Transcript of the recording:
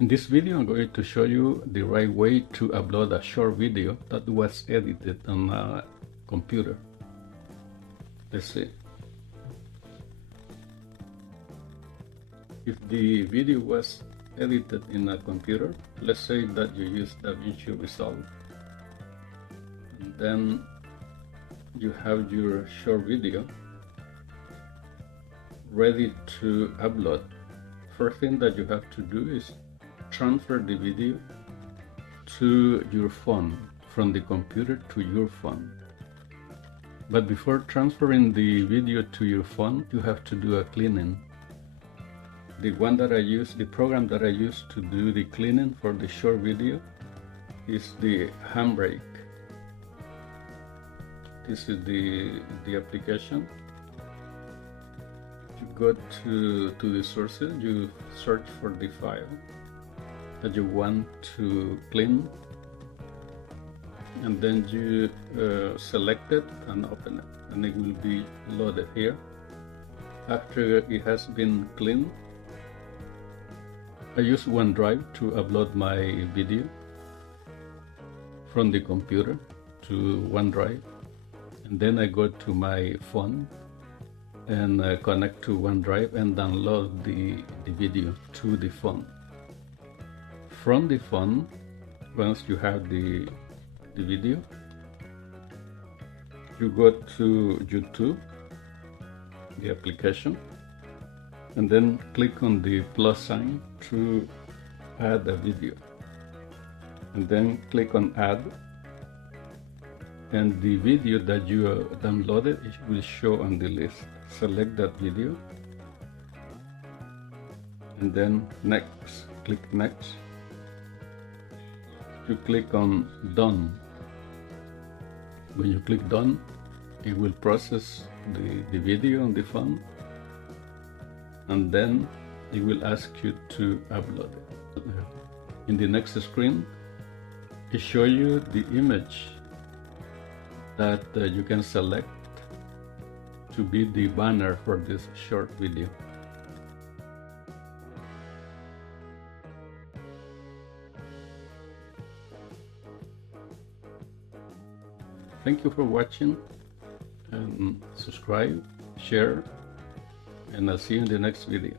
In this video, I'm going to show you the right way to upload a short video that was edited on a computer. Let's see. If the video was edited in a computer, let's say that you use DaVinci Resolve, and then you have your short video ready to upload. First thing that you have to do is transfer the video to your phone, from the computer to your phone. But before transferring the video to your phone, you have to do a cleaning. The program that I use to do the cleaning for the short video is the Handbrake. This is the application. You go to the sources, you search for the file that you want to clean, and then you select it and open it, and it will be loaded here. After it has been cleaned, I use OneDrive to upload my video from the computer to OneDrive, and then I go to my phone and connect to OneDrive and download the video to the phone. From the phone, once you have the video, you go to YouTube, the application, and then click on the plus sign to add a video, and then click on add, and the video that you downloaded will show on the list. Select that video, and then next, click next. You click on done. When you click done, it will process the video on the phone, and then it will ask you to upload it. In the next screen, it shows you the image that you can select to be the banner for this short video. Thank you for watching, and subscribe, share, and I'll see you in the next video.